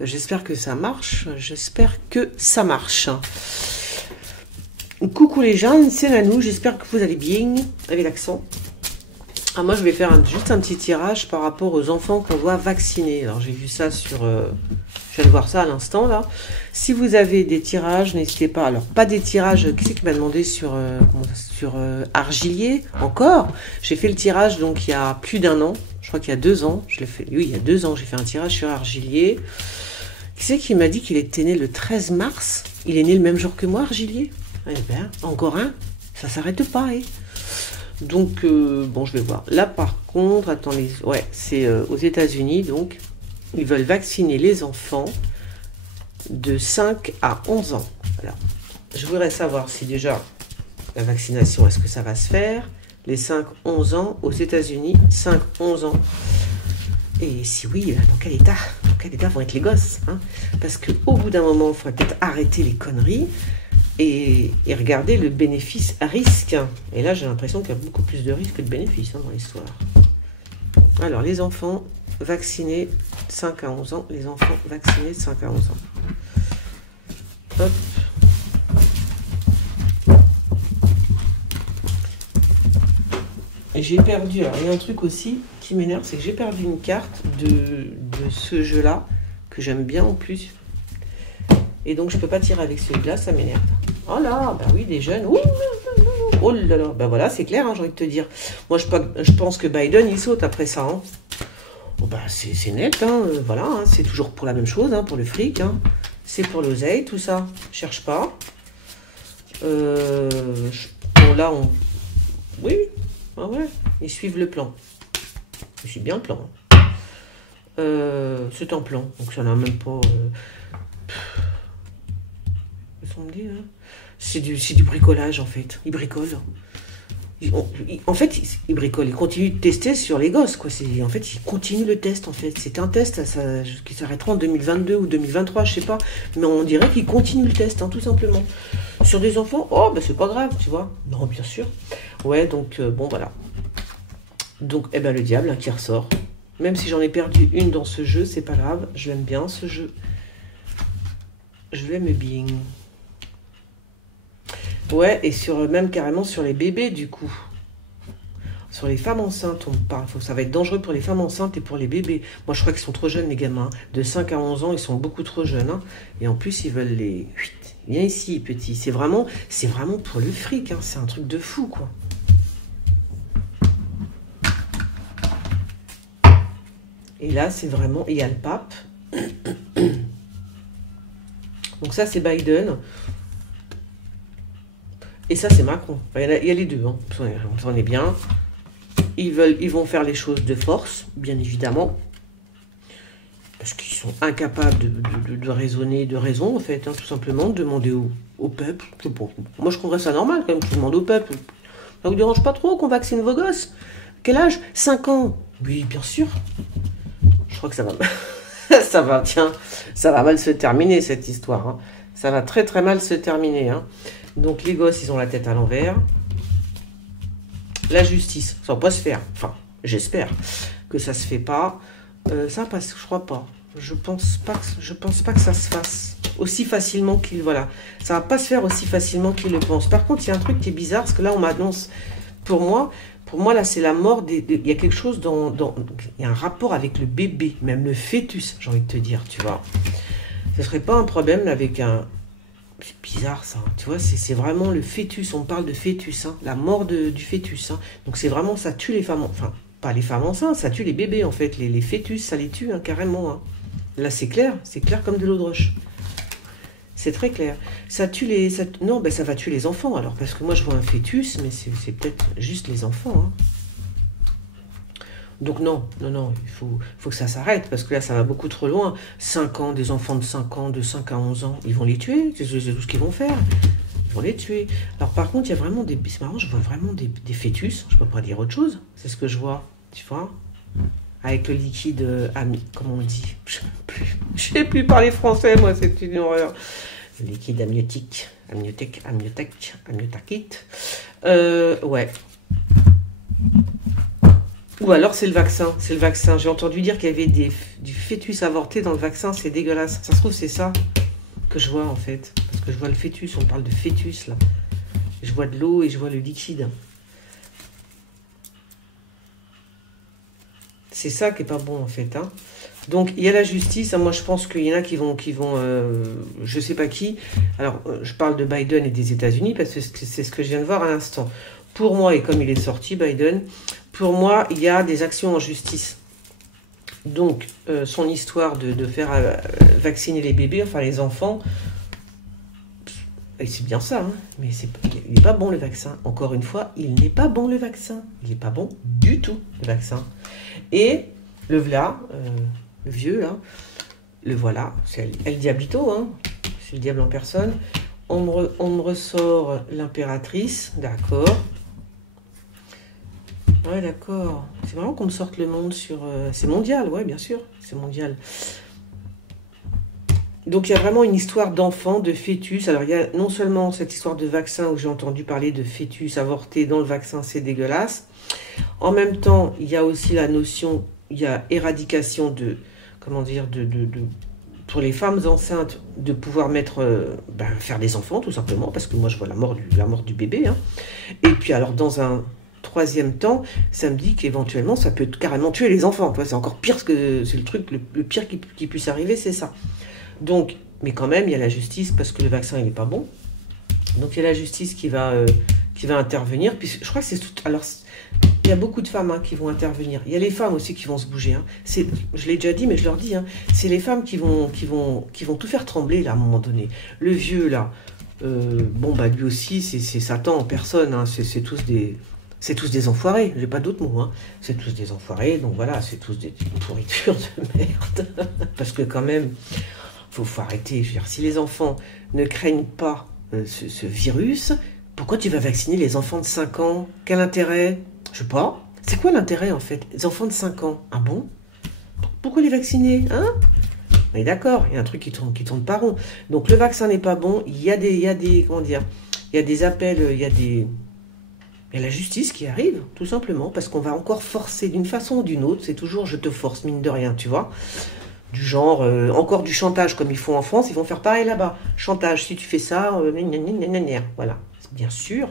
J'espère que ça marche. J'espère que ça marche. Coucou les gens, c'est Nanou. J'espère que vous allez bien avec l'accent. Ah, moi, je vais faire juste un petit tirage par rapport aux enfants qu'on doit vacciner. Alors, j'ai vu ça sur... je viens de voir ça à l'instant, là. Si vous avez des tirages, n'hésitez pas. Alors, pas des tirages... Qui c'est qui m'a demandé sur Argilier encore? J'ai fait le tirage, donc, il y a plus d'un an. Je crois qu'il y a 2 ans. Je l'ai fait... Oui, il y a 2 ans, j'ai fait un tirage sur Argilier. Qui c'est qui m'a dit qu'il était né le 13 mars? Il est né le même jour que moi, Argilier? Eh bien, encore un. Ça s'arrête pas, hein. Donc, bon, je vais voir. Là, par contre, attendez, ouais, c'est aux États-Unis, donc, ils veulent vacciner les enfants de 5 à 11 ans. Voilà. Je voudrais savoir si déjà, la vaccination, est-ce que ça va se faire? Les 5-11 ans aux États-Unis, 5-11 ans. Et si oui, dans quel état? Dans quel état vont être les gosses, hein? Parce qu'au bout d'un moment, il faudrait peut-être arrêter les conneries. Et regarder le bénéfice-risque. Et là, j'ai l'impression qu'il y a beaucoup plus de risques que de bénéfices, hein, dans l'histoire. Alors, les enfants vaccinés 5 à 11 ans. Les enfants vaccinés 5 à 11 ans. Hop. Et j'ai perdu... Alors, il y a un truc aussi qui m'énerve, c'est que j'ai perdu une carte de ce jeu-là, que j'aime bien en plus. Et donc, je peux pas tirer avec celui-là, ça m'énerve. Oh là, bah oui, des jeunes. Ouh, oh là là, bah voilà, c'est clair, hein, j'ai envie de te dire. Moi, je pense que Biden, il saute après ça. Hein. Oh bah, c'est net, hein, voilà, hein, c'est toujours pour la même chose, hein, pour le fric. Hein. C'est pour l'oseille, tout ça. Cherche pas. Bon, là, oui, ah ouais, ils suivent le plan. Je suis bien le plan. C'est un plan, donc ça n'a même pas... Hein. C'est du bricolage en fait. Ils bricolent. En fait, ils bricolent. Ils continuent de tester sur les gosses. Quoi. En fait, ils continuent le test. En fait, c'est un test qui s'arrêtera en 2022 ou 2023, je sais pas. Mais on dirait qu'ils continuent le test, hein, tout simplement. Sur des enfants, oh, bah c'est pas grave, tu vois. Non, bien sûr. Ouais, donc bon, voilà. Donc, eh ben le diable hein, qui ressort. Même si j'en ai perdu une dans ce jeu, c'est pas grave. Je l'aime bien ce jeu. Je l'aime bien. Ouais, et même carrément sur les bébés, du coup. Sur les femmes enceintes, on parle. Ça va être dangereux pour les femmes enceintes et pour les bébés. Moi, je crois qu'ils sont trop jeunes, les gamins. De 5 à 11 ans, ils sont beaucoup trop jeunes. Hein. Et en plus, ils veulent les... Viens ici, petit. C'est vraiment pour le fric. Hein. C'est un truc de fou, quoi. Et là, c'est vraiment... Il y a le pape. Donc ça, c'est Biden. Et ça, c'est Macron. Il y a les deux. Hein. On est bien. Ils vont faire les choses de force, bien évidemment. Parce qu'ils sont incapables de raisonner de raison, en fait. Hein, tout simplement, de demander au peuple. Moi, je trouverais ça normal, quand même, qu'ils demandent au peuple. Ça vous dérange pas trop qu'on vaccine vos gosses? Quel âge? 5 ans. Oui, bien sûr. Je crois que ça va... ça va mal se terminer, cette histoire. Hein. Ça va très, très mal se terminer, hein. Donc les gosses, ils ont la tête à l'envers. La justice, ça va pas se faire. Enfin, j'espère que ça se fait pas. Ça passe, je crois pas. Je pense pas que ça se fasse aussi facilement qu'il... Voilà. Ça va pas se faire aussi facilement qu'il le pense. Par contre, il y a un truc qui est bizarre, parce que là, on m'annonce... Pour moi, là, c'est la mort il y a quelque chose il y a un rapport avec le bébé, même le fœtus, j'ai envie de te dire, tu vois. Ce serait pas un problème avec un... C'est bizarre ça, tu vois, c'est vraiment le fœtus, on parle de fœtus, hein, la mort du fœtus. Hein. Donc c'est vraiment, ça tue les femmes, enfin, pas les femmes enceintes, ça tue les bébés en fait, les fœtus, ça les tue hein, carrément. Hein. Là c'est clair comme de l'eau de roche. C'est très clair. Ça tue non, ben ça va tuer les enfants alors, parce que moi je vois un fœtus, mais c'est peut-être juste les enfants. Hein. Donc non, il faut que ça s'arrête, parce que là, ça va beaucoup trop loin. 5 ans, des enfants de 5 ans, de 5 à 11 ans, ils vont les tuer, c'est tout ce qu'ils vont faire. Ils vont les tuer. Alors par contre, il y a vraiment c'est marrant, je vois vraiment des fœtus, je peux pas dire autre chose, c'est ce que je vois, tu vois, avec le liquide, comment on dit, je sais plus parler français, moi, c'est une horreur. Le liquide amniotique, ouais. Ou alors c'est le vaccin, c'est le vaccin. J'ai entendu dire qu'il y avait du fœtus avorté dans le vaccin, c'est dégueulasse. Ça se trouve c'est ça que je vois en fait. Parce que je vois le fœtus, on parle de fœtus là. Je vois de l'eau et je vois le liquide. C'est ça qui est pas bon en fait. Hein. Donc il y a la justice. Hein, moi je pense qu'il y en a qui vont, je sais pas qui. Alors je parle de Biden et des États-Unis parce que c'est ce que je viens de voir à l'instant. Pour moi, et comme il est sorti, Biden, pour moi, il y a des actions en justice. Donc, son histoire de faire vacciner les bébés, enfin les enfants, et c'est bien ça, hein, mais il n'est pas bon le vaccin. Encore une fois, il n'est pas bon le vaccin. Il n'est pas bon du tout le vaccin. Et le voilà, le vieux là, le voilà, c'est El Diablito, hein, c'est le diable en personne. On me ressort l'impératrice, d'accord. Ouais, d'accord. C'est vraiment qu'on me sorte le monde sur... c'est mondial, ouais, bien sûr, c'est mondial. Donc, il y a vraiment une histoire d'enfant, de fœtus. Alors, il y a non seulement cette histoire de vaccin où j'ai entendu parler de fœtus avortés dans le vaccin, c'est dégueulasse. En même temps, il y a aussi la notion, il y a éradication de... Comment dire, pour les femmes enceintes, de pouvoir faire des enfants, tout simplement, parce que moi, je vois la mort du bébé. Hein. Et puis, alors, dans un... troisième temps, ça me dit qu'éventuellement, ça peut carrément tuer les enfants. C'est encore pire, que c'est le truc, le pire qui puisse arriver, c'est ça. Donc, mais quand même, il y a la justice, parce que le vaccin, il n'est pas bon. Donc, il y a la justice qui va intervenir. Puis, je crois que c'est tout... Alors, il y a beaucoup de femmes qui vont intervenir. Il y a les femmes aussi qui vont se bouger. Hein. Je l'ai déjà dit, mais je leur dis, hein, c'est les femmes qui vont tout faire trembler, là, à un moment donné. Le vieux, là, lui aussi, c'est Satan en personne. Hein. C'est tous des enfoirés, j'ai pas d'autres mots, hein. C'est tous des enfoirés, donc voilà, c'est tous des pourritures de merde. Parce que quand même, faut arrêter. Je veux dire, si les enfants ne craignent pas ce virus, pourquoi tu vas vacciner les enfants de 5 ans? Quel intérêt? Je sais pas. C'est quoi l'intérêt en fait? Les enfants de 5 ans, ah bon? Pourquoi les vacciner? Hein? Mais d'accord, il y a un truc qui tourne pas rond. Donc le vaccin n'est pas bon, il y a des comment dire, il y a des appels, il y a la justice qui arrive, tout simplement, parce qu'on va encore forcer d'une façon ou d'une autre. C'est toujours je te force, mine de rien, tu vois. Du genre, encore du chantage comme ils font en France, ils vont faire pareil là-bas. Chantage, si tu fais ça, voilà, bien sûr.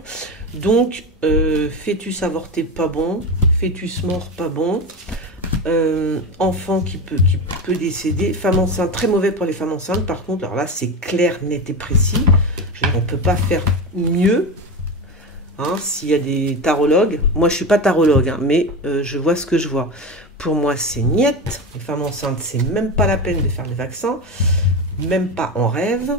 Donc, fœtus avorté, pas bon. Fœtus mort, pas bon. Enfant qui peut décéder. Femme enceinte, très mauvais pour les femmes enceintes. Par contre, alors là, c'est clair, net et précis. On ne peut pas faire mieux. Hein, s'il y a des tarologues, moi je suis pas tarologue, hein, mais je vois ce que je vois. Pour moi c'est niette, les femmes enceintes c'est même pas la peine de faire le vaccin, même pas en rêve.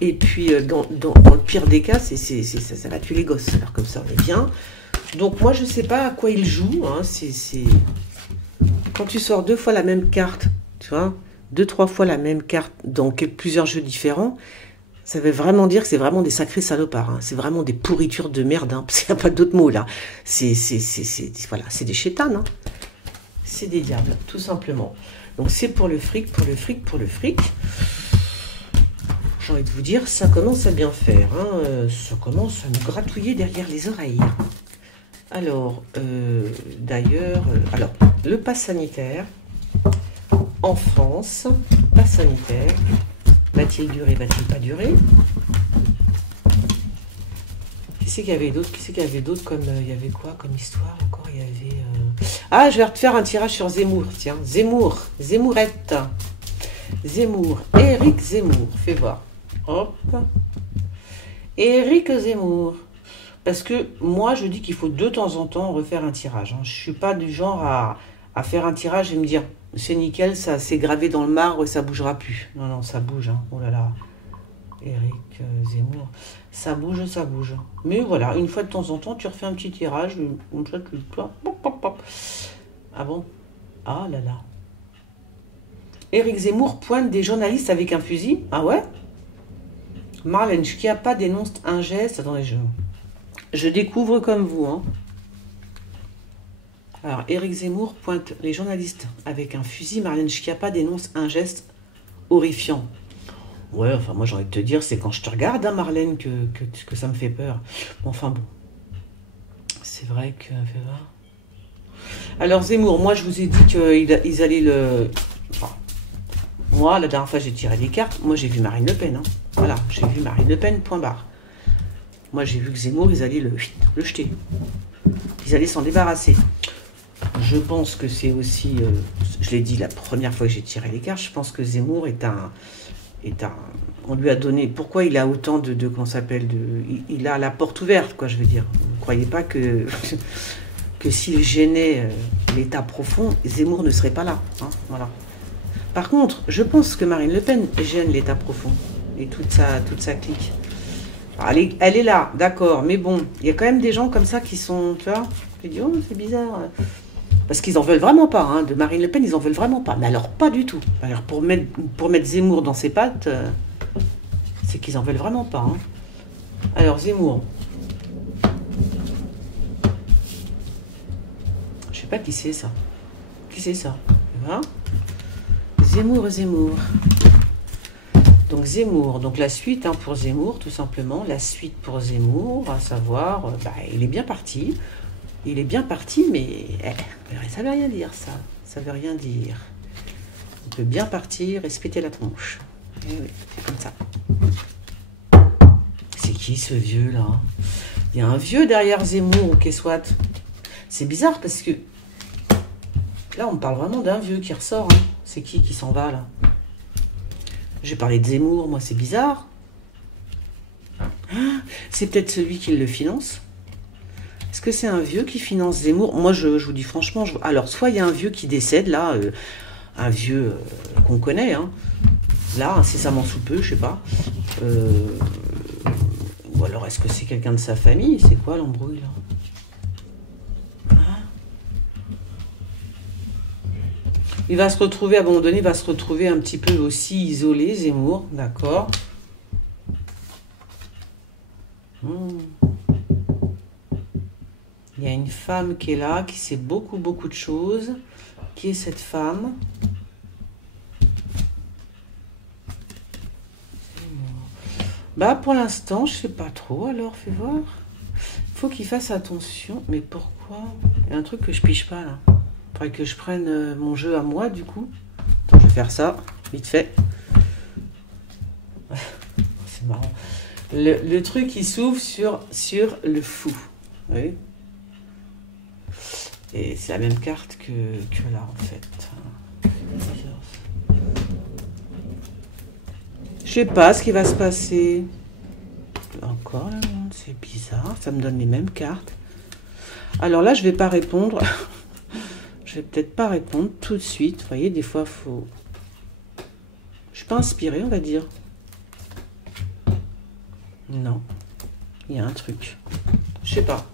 Et puis dans le pire des cas, ça va tuer les gosses, alors comme ça on est bien. Donc moi je sais pas à quoi ils jouent, hein, quand tu sors 2 fois la même carte, tu vois, 2-3 fois la même carte dans plusieurs jeux différents, ça veut vraiment dire que c'est vraiment des sacrés salopards. Hein. C'est vraiment des pourritures de merde. Hein, parce qu'il n'y a pas d'autre mot là. Voilà, c'est des chétanes. Hein. C'est des diables, tout simplement. Donc c'est pour le fric, pour le fric, pour le fric. J'ai envie de vous dire, ça commence à bien faire. Hein. Ça commence à nous gratouiller derrière les oreilles. Alors, d'ailleurs, le pass sanitaire en France, pass sanitaire. Va-t-il durer, va-t-il pas durer? Qui c'est qu'il y avait d'autres comme... il y avait quoi comme histoire encore? Il y avait... Ah, je vais te faire un tirage sur Zemmour, tiens. Zemmourette. Zemmour, Éric Zemmour. Fais voir. Hop. Éric Zemmour. Parce que moi, je dis qu'il faut de temps en temps refaire un tirage. Hein. Je ne suis pas du genre à faire un tirage et me dire... C'est nickel, ça c'est gravé dans le marbre et ça bougera plus. Non, ça bouge. Hein. Oh là là. Éric Zemmour. Ça bouge. Mais voilà, une fois de temps en temps, tu refais un petit tirage. Une fois que Ah bon? Ah là là. Éric Zemmour pointe des journalistes avec un fusil. Ah ouais? Marlène Schiappa dénonce un geste. Attendez, je découvre comme vous, hein. Alors, Éric Zemmour pointe les journalistes avec un fusil. Marlène Schiappa dénonce un geste horrifiant. Ouais, enfin, moi, j'ai envie de te dire, c'est quand je te regarde, hein, Marlène, que ça me fait peur. Enfin, bon. C'est vrai que... Fais voir. Alors Zemmour, moi je vous ai dit qu'ils allaient le... Enfin, moi, la dernière fois j'ai tiré des cartes, moi j'ai vu Marine Le Pen. Hein. Voilà, j'ai vu Marine Le Pen, point barre. Moi j'ai vu que Zemmour, ils allaient le jeter. Ils allaient s'en débarrasser. Je pense que c'est aussi... je l'ai dit la première fois que j'ai tiré les cartes, je pense que Zemmour est un... On lui a donné... Pourquoi il a autant de comment ça s'appelle il a la porte ouverte, quoi, je veux dire. Vous ne croyez pas que... que s'il gênait l'état profond, Zemmour ne serait pas là. Hein, voilà. Par contre, je pense que Marine Le Pen gêne l'état profond et toute sa clique. Alors, elle est là, d'accord, mais bon, il y a quand même des gens comme ça qui sont, tu vois, qui disent, oh, c'est bizarre. Parce qu'ils en veulent vraiment pas, hein, de Marine Le Pen, ils en veulent vraiment pas. Mais alors, pas du tout. Alors, pour mettre Zemmour dans ses pattes, c'est qu'ils en veulent vraiment pas. Hein. Alors, Zemmour. Je sais pas qui c'est ça. Qui c'est ça? Hein? Zemmour. Donc Zemmour, donc la suite hein, pour Zemmour, tout simplement. La suite pour Zemmour, à savoir, il est bien parti. Il est bien parti, mais ça veut rien dire, ça. Ça veut rien dire. On peut bien partir et se péter la tronche. Et oui, c'est comme ça. C'est qui ce vieux là? Il y a un vieux derrière Zemmour ou qu'est-ce soit. C'est bizarre parce que là, on parle vraiment d'un vieux qui ressort. Hein. C'est qui s'en va là? J'ai parlé de Zemmour, moi, c'est bizarre. Ah, c'est peut-être celui qui le finance. Est-ce que c'est un vieux qui finance Zemmour? Moi, je vous dis franchement, alors, soit il y a un vieux qui décède, là, un vieux qu'on connaît, hein, là, incessamment sous peu, je sais pas. Ou alors, est-ce que c'est quelqu'un de sa famille? C'est quoi l'embrouille, là? Il va se retrouver, à un moment donné, il va se retrouver un petit peu aussi isolé, Zemmour, d'accord. Il y a une femme qui est là, qui sait beaucoup de choses. Qui est cette femme? Bah, pour l'instant, je sais pas trop, alors, fais voir. Il faut qu'il fasse attention. Mais pourquoi? Il y a un truc que je pige pas, là. Faudrait que je prenne mon jeu à moi, du coup. Attends, je vais faire ça, vite fait. C'est marrant. Le truc, il s'ouvre sur le fou. Vous voyez? Et c'est la même carte que là, en fait. Je sais pas ce qui va se passer. Encore, là, c'est bizarre. Ça me donne les mêmes cartes. Alors là, je vais pas répondre... Je vais peut-être pas répondre tout de suite. Vous voyez, des fois, faut... Je suis pas inspirée, on va dire. Non. Il y a un truc. Je sais pas.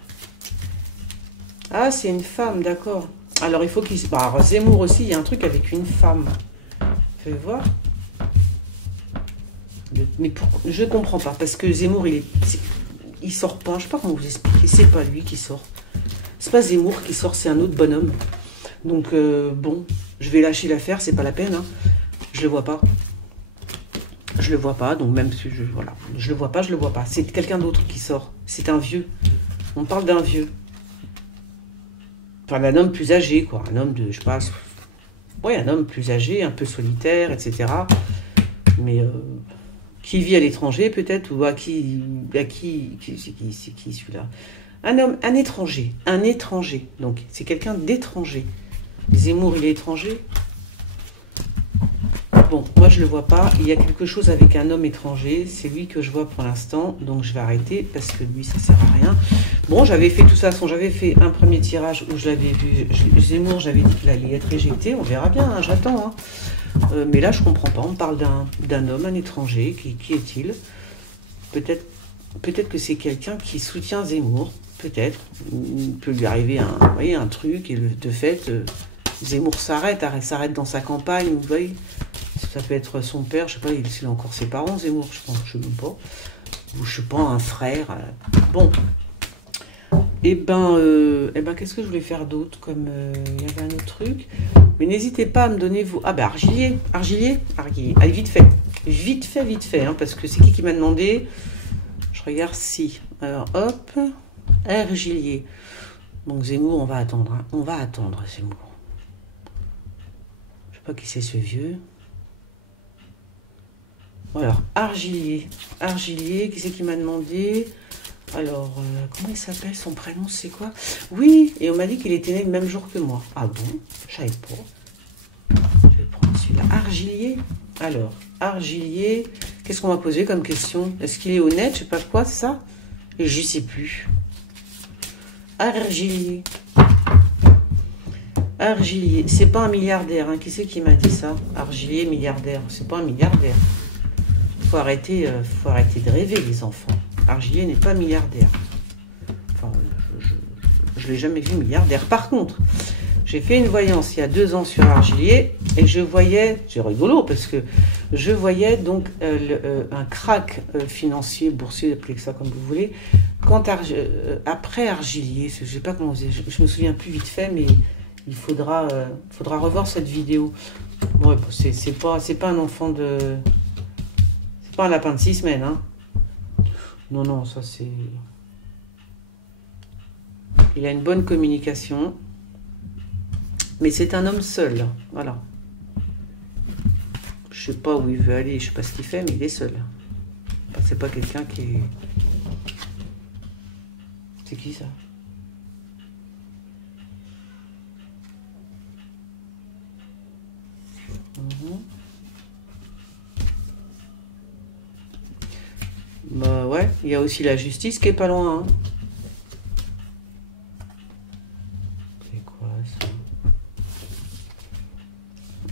Ah, c'est une femme, d'accord. Alors, il faut qu'il... Bah, Zemmour aussi, il y a un truc avec une femme. Fais voir. Mais pourquoi? Je comprends pas. Parce que Zemmour, il sort pas. Je sais pas comment vous expliquer. C'est pas lui qui sort. C'est pas Zemmour qui sort, c'est un autre bonhomme. Donc, bon, je vais lâcher l'affaire, c'est pas la peine. Hein. Je le vois pas. Je le vois pas, donc même si voilà. Je le vois pas. C'est quelqu'un d'autre qui sort. C'est un vieux. On parle d'un vieux. Enfin, d'un homme plus âgé, quoi. Un homme de, je sais pas... Ouais, un homme plus âgé, un peu solitaire, etc. Mais qui vit à l'étranger, peut-être, ou c'est qui celui-là? Un étranger. Donc, c'est quelqu'un d'étranger. Zemmour, il est étranger. Bon, moi, je le vois pas. Il y a quelque chose avec un homme étranger. C'est lui que je vois pour l'instant. Donc, je vais arrêter parce que lui, ça sert à rien. Bon, j'avais fait tout ça. J'avais fait un premier tirage où je l'avais vu. Zemmour, j'avais dit qu'il allait être éjecté. On verra bien, hein, j'attends. Hein. Mais là, je comprends pas. On parle d'un homme, un étranger. Qui est-il? Peut-être que c'est quelqu'un qui soutient Zemmour. Peut-être. Il peut lui arriver un truc. Et de fait... Zemmour s'arrête dans sa campagne, vous voyez. Ça peut être son père, je sais pas, s'il a encore ses parents, Zemmour, je pense, je sais même pas. Ou je sais pas, un frère. Bon. Et qu'est-ce que je voulais faire d'autre? Comme il y avait un autre truc. Mais n'hésitez pas à me donner vos... Ah Argilier. Allez, vite fait, hein, parce que c'est qui m'a demandé? Je regarde si. Alors, hop, Argilier. Donc Zemmour, on va attendre. Hein. On va attendre, Zemmour. Je sais pas qui c'est ce vieux. Alors, Argilier. Argilier, qui c'est qui m'a demandé? Alors, comment il s'appelle? Son prénom, c'est quoi? Oui, et on m'a dit qu'il était né le même jour que moi. Ah bon? Je savais pas. Je vais prendre celui-là. Argilier. Alors, Argilier, qu'est-ce qu'on m'a posé comme question? Est-ce qu'il est honnête? Je sais pas quoi, c'est ça? Et je sais plus. Argilier. Argilier. C'est pas un milliardaire. Hein. Qui c'est qui m'a dit ça? Argilier, milliardaire. C'est pas un milliardaire. Faut arrêter de rêver, les enfants. Argilier n'est pas milliardaire. Enfin, je ne l'ai jamais vu milliardaire. Par contre, j'ai fait une voyance il y a 2 ans sur Argilier et je voyais, c'est rigolo parce que je voyais donc un krach financier, boursier, appelez ça comme vous voulez, après Argilier. Je ne sais pas comment je me souviens plus vite fait, mais il faudra revoir cette vidéo. Bon, c'est pas un enfant de... C'est pas un lapin de 6 semaines, hein. Non, ça c'est... Il a une bonne communication. Mais c'est un homme seul, voilà. Je sais pas où il veut aller, je sais pas ce qu'il fait, mais il est seul. Enfin, c'est pas quelqu'un qui est... C'est qui ça? Bah ouais, il y a aussi la justice qui est pas loin. Hein. C'est quoi ça?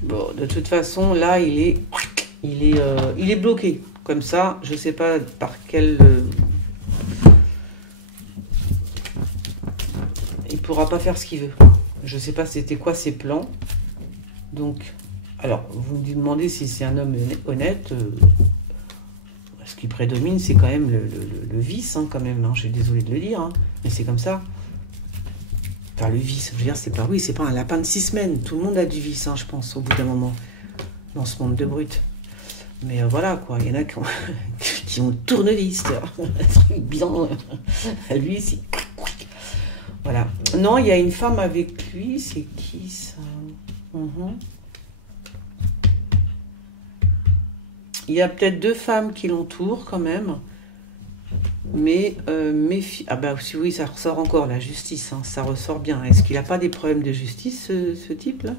Bon, de toute façon, là, il est bloqué. Comme ça, je sais pas par quel... Il pourra pas faire ce qu'il veut. Je sais pas c'était quoi ses plans. Donc, alors, vous me demandez si c'est un homme honnête... Ce qui prédomine, c'est quand même le vice, hein, quand même. Hein. Je suis désolée de le dire, hein, mais c'est comme ça. Enfin, le vice, je veux dire, c'est pas un lapin de 6 semaines. Tout le monde a du vice, hein, je pense, au bout d'un moment, dans ce monde de brut. Mais voilà, quoi. Il y en a qui ont tournevis, bien. Lui, c'est... Voilà. Non, il y a une femme avec lui. C'est qui, ça? Il y a peut-être 2 femmes qui l'entourent quand même. Mais ah bah oui, ça ressort encore, la justice. Hein, ça ressort bien. Est-ce qu'il n'a pas des problèmes de justice, ce type-là?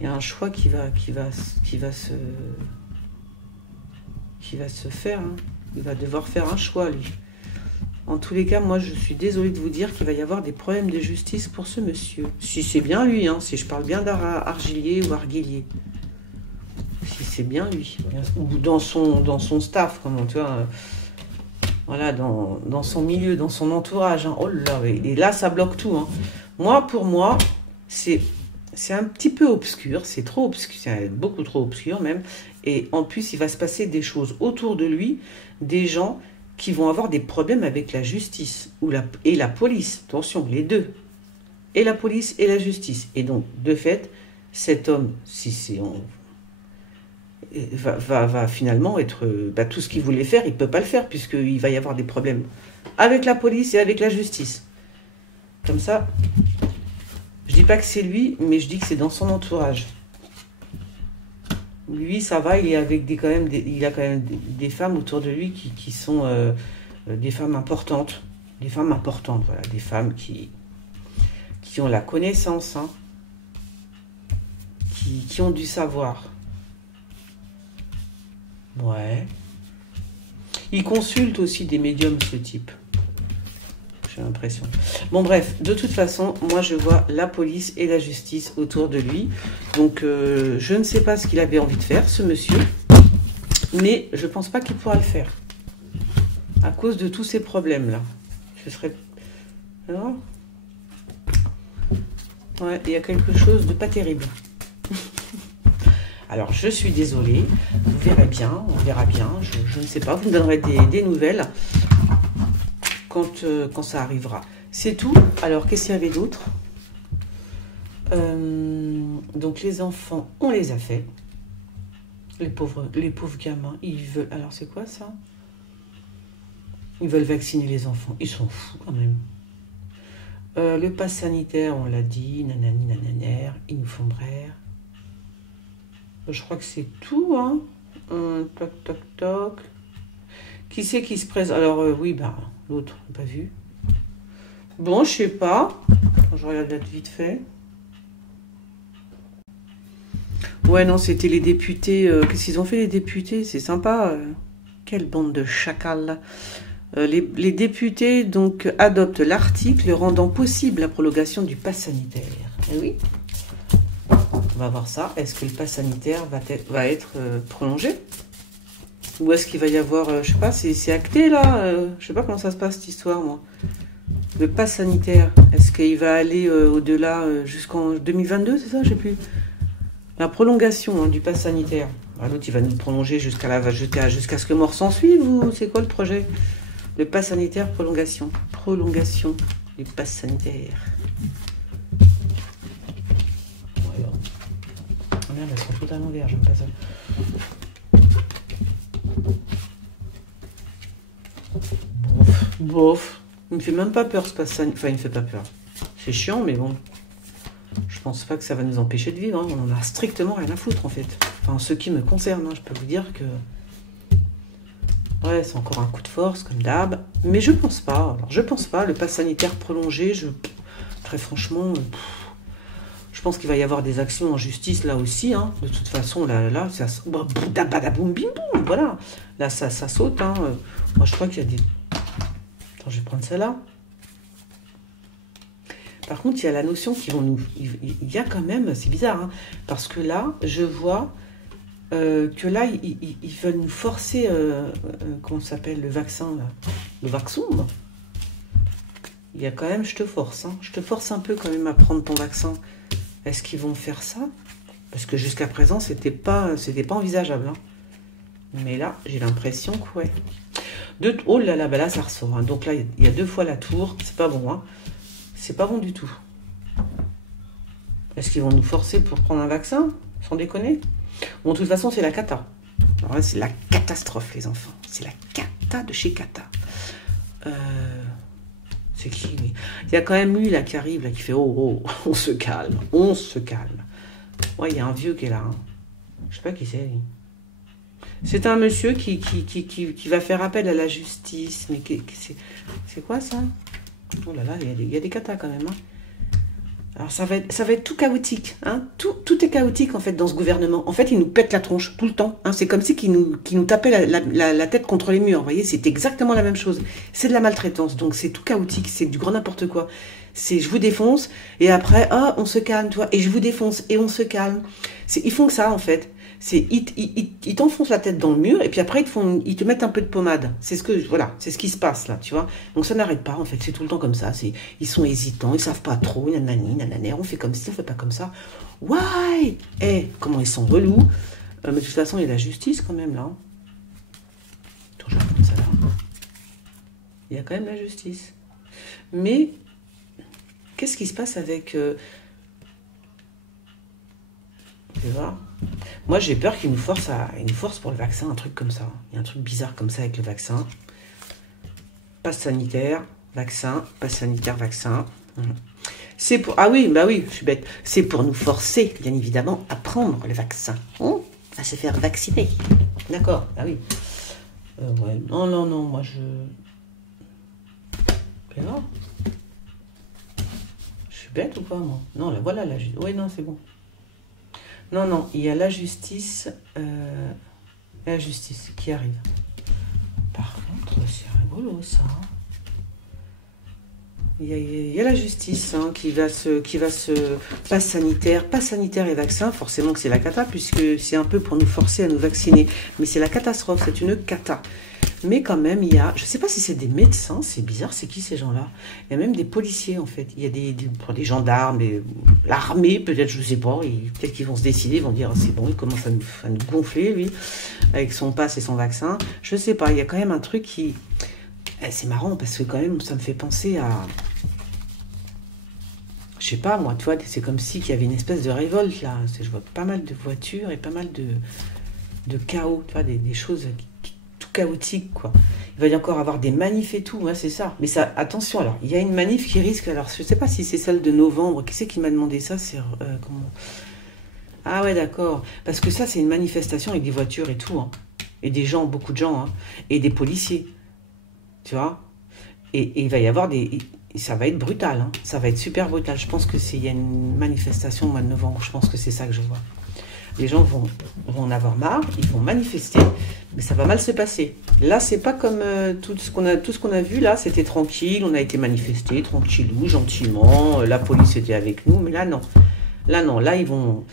Il y a un choix qui va se faire. Hein. Il va devoir faire un choix, lui. En tous les cas, moi, je suis désolée de vous dire qu'il va y avoir des problèmes de justice pour ce monsieur. Si c'est bien lui, hein, si je parle bien d'Argilier ou Arguilier. Si c'est bien lui. Ou dans son staff, comment tu vois. Voilà, dans son milieu, dans son entourage. Hein. Oh là, et là, ça bloque tout. Hein. Pour moi, c'est un petit peu obscur. C'est trop obscur. C'est beaucoup trop obscur, même. Et en plus, il va se passer des choses autour de lui, des gens qui vont avoir des problèmes avec la justice et la police. Attention, les deux. Et la police et la justice. Et donc, de fait, cet homme, va finalement être... tout ce qu'il voulait faire, il ne peut pas le faire, puisqu'il va y avoir des problèmes avec la police et avec la justice. Comme ça, je dis pas que c'est lui, mais je dis que c'est dans son entourage. Lui, ça va, il a quand même des femmes autour de lui qui sont des femmes importantes. Des femmes importantes, voilà. Des femmes qui ont la connaissance, hein, qui ont du savoir. Ouais. Il consulte aussi des médiums, ce type. J'ai l'impression. Bon, bref, de toute façon, moi, je vois la police et la justice autour de lui. Donc, je ne sais pas ce qu'il avait envie de faire, ce monsieur. Mais je ne pense pas qu'il pourra le faire. À cause de tous ces problèmes-là. Ce serait... Alors, ouais, il y a quelque chose de pas terrible. Alors, je suis désolée. Vous verrez bien, on verra bien. Je ne sais pas, vous me donnerez des nouvelles quand ça arrivera. C'est tout. Alors, qu'est-ce qu'il y avait d'autre? Donc, les enfants, on les a fait. Les pauvres gamins, ils veulent... Alors, c'est quoi, ça? Ils veulent vacciner les enfants. Ils sont fous quand même. Le pass sanitaire, on l'a dit, nanani, nananère, ils nous font brère. Je crois que c'est tout, hein. Toc, toc, toc. Qui c'est qui se présente? Alors, oui, bah, l'autre, pas vu. Bon, je sais pas. Je regarde la date vite fait. Ouais, non, c'était les députés. Qu'est-ce qu'ils ont fait, les députés? C'est sympa. Quelle bande de chacals. Les députés donc adoptent l'article rendant possible la prolongation du pass sanitaire. Eh oui. On va voir ça. Est-ce que le pass sanitaire va être prolongé? Ou est-ce qu'il va y avoir, je sais pas, c'est acté là, je sais pas comment ça se passe cette histoire, moi. Le pass sanitaire, est-ce qu'il va aller au-delà jusqu'en 2022, c'est ça? Je sais plus. La prolongation du pass sanitaire. Ah, l'autre, il va nous le prolonger jusqu'à ce que mort s'en suive, ou c'est quoi le projet? Le pass sanitaire, prolongation. Prolongation du pass sanitaire. Voilà. Oh merde, elles sont totalement vierges, j'aime pas ça. Bof. Il me fait même pas peur ce pass sanitaire. Enfin, il me fait pas peur. C'est chiant, mais bon. Je pense pas que ça va nous empêcher de vivre. Hein. On en a strictement rien à foutre, en fait. Enfin, ce qui me concerne, hein, je peux vous dire que... Ouais, c'est encore un coup de force, comme d'hab. Mais je pense pas. Alors, je pense pas. Le pass sanitaire prolongé, très franchement... Je pense qu'il va y avoir des actions en justice, là aussi. Hein. De toute façon, là ça... Badaboum, bim, boum, voilà. Là, ça saute. Hein. Moi, je crois qu'il y a des... Attends, je vais prendre celle-là. Par contre, il y a la notion qu'ils vont nous... Il y a quand même... C'est bizarre, hein, parce que là, je vois que là, ils veulent nous forcer... comment ça s'appelle, le vaccin, là? Le vaccin. Il y a quand même... Je te force. Hein, je te force un peu quand même à prendre ton vaccin. Est-ce qu'ils vont faire ça? Parce que jusqu'à présent, c'était pas envisageable. Hein. Mais là, j'ai l'impression que ouais. Oh là là, bah là, ça ressort. Hein. Donc là, il y a 2 fois la tour. C'est pas bon, hein. C'est pas bon du tout. Est-ce qu'ils vont nous forcer pour prendre un vaccin? Sans déconner? Bon, de toute façon, c'est la cata. Alors là, c'est la catastrophe, les enfants. C'est la cata de chez cata. C'est qui, lui? Il y a quand même lui, là, qui arrive, là, qui fait « Oh, on se calme, on se calme. » Ouais, il y a un vieux qui est là. Hein. Je sais pas qui c'est, lui. C'est un monsieur qui va faire appel à la justice. Mais c'est quoi, ça? Oh là là, il y a des catas, quand même. Hein. Alors, ça va être tout chaotique. Hein. Tout est chaotique, en fait, dans ce gouvernement. En fait, il nous pète la tronche tout le temps. Hein. C'est comme si qu'il nous tapait la tête contre les murs. Vous voyez, c'est exactement la même chose. C'est de la maltraitance. Donc, c'est tout chaotique. C'est du grand n'importe quoi. C'est je vous défonce, et après, on se calme, toi. Et je vous défonce, et on se calme. Ils font que ça, en fait. Ils t'enfoncent la tête dans le mur, et puis après, ils te mettent un peu de pommade. C'est ce qui se passe, là, tu vois. Donc, ça n'arrête pas, en fait. C'est tout le temps comme ça. Ils sont hésitants, ils savent pas trop, nanani, nanana, on fait comme ci, on fait pas comme ça. Ouais! Comment ils sont relous. Mais de toute façon, il y a la justice, quand même, là. Hein. Toujours comme ça, là. Il y a quand même la justice. Mais, qu'est-ce qui se passe avec... Tu vois? Moi, j'ai peur qu'ils nous forcent pour le vaccin, un truc comme ça. Il y a un truc bizarre comme ça avec le vaccin. Passe sanitaire, vaccin, passe sanitaire, vaccin. C'est pour... Ah oui, bah oui, je suis bête. C'est pour nous forcer, bien évidemment, à prendre le vaccin. À se faire vacciner. D'accord, ah oui. Ouais. Non, moi je... C'est là. Je suis bête ou pas, moi? Non, là, voilà, la justice. Oui, non, c'est bon. Non, il y a la justice qui arrive. Par contre, c'est rigolo, ça. Il y a la justice qui va se passe sanitaire et vaccin. Forcément que c'est la cata, puisque c'est un peu pour nous forcer à nous vacciner. Mais c'est la catastrophe, c'est une cata. Mais quand même, je ne sais pas si c'est des médecins, c'est bizarre, c'est qui ces gens-là? Il y a même des policiers, en fait. Il y a des gendarmes, l'armée, peut-être, je ne sais pas. Peut-être qu'ils vont se décider, ils vont dire, c'est bon, il commence à nous gonfler, lui, avec son pass et son vaccin. Je ne sais pas, il y a quand même un truc qui... c'est marrant, parce que quand même, ça me fait penser à... Je sais pas, moi, tu vois, c'est comme si il y avait une espèce de révolte, là. Je vois pas mal de voitures et pas mal de chaos, tu vois, des choses... chaotique, quoi. Il va y encore avoir des manifs et tout, hein, c'est ça. Mais ça, attention, alors, il y a une manif qui risque, alors je sais pas si c'est celle de novembre, qui c'est qui m'a demandé ça, c'est comment... Ah ouais, d'accord, parce que ça, c'est une manifestation avec des voitures et tout, hein. Et des gens, beaucoup de gens, hein. Et des policiers, tu vois. Et il va y avoir des... Ça va être brutal, hein. Ça va être super brutal. Je pense que il y a une manifestation au mois de novembre, je pense que c'est ça que je vois. Les gens vont en avoir marre, ils vont manifester, mais ça va mal se passer. Là, c'est pas comme tout ce qu'on a vu, là, c'était tranquille, on a été manifesté, tranquillou, gentiment, la police était avec nous, mais là, non. Là, non, là, ils vont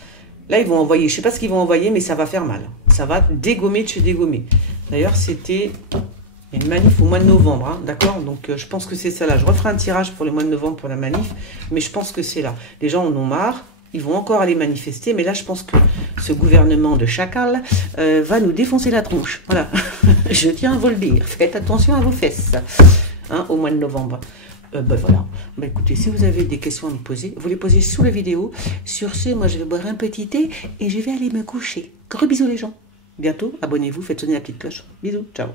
envoyer, je sais pas ce qu'ils vont envoyer, mais ça va faire mal. Ça va dégommer de chez dégommer. D'ailleurs, c'était une manif au mois de novembre, hein, d'accord? Donc, je pense que c'est ça là. Je referai un tirage pour le mois de novembre pour la manif, mais je pense que c'est là. Les gens en ont marre. Ils vont encore aller manifester, mais là, je pense que ce gouvernement de chacal va nous défoncer la tronche. Voilà, je tiens à vous le dire. Faites attention à vos fesses, hein, au mois de novembre. Voilà. Écoutez, si vous avez des questions à me poser, vous les posez sous la vidéo. Sur ce, moi, je vais boire un petit thé et je vais aller me coucher. Gros bisous les gens. Bientôt, abonnez-vous, faites sonner la petite cloche. Bisous, ciao.